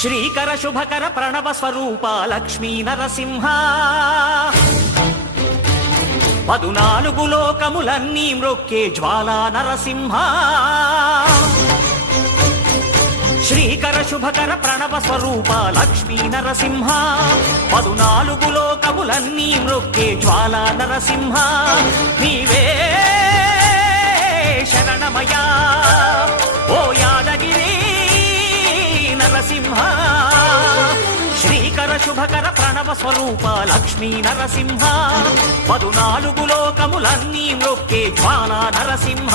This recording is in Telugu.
శ్రీకర శుభకర ప్రణవ స్వరూప లక్ష్మీ నరసింహ 14 లోకములన్నీ మ్రొక్కే జ్వాలా నరసింహ శ్రీకర శుభకర ప్రణవ స్వరూప లక్ష్మీ నరసింహ 14 లోకములన్నీ మ్రొక్కే జ్వాలా నరసింహ నీవే శరణమయా ఓ యాదగిరి నరసింహ శ్రీకర శుభకర ప్రణవ స్వరూప లక్ష్మీ నరసింహ 14 లోకములన్నీ మ్రొక్కే జ్వాలా నరసింహ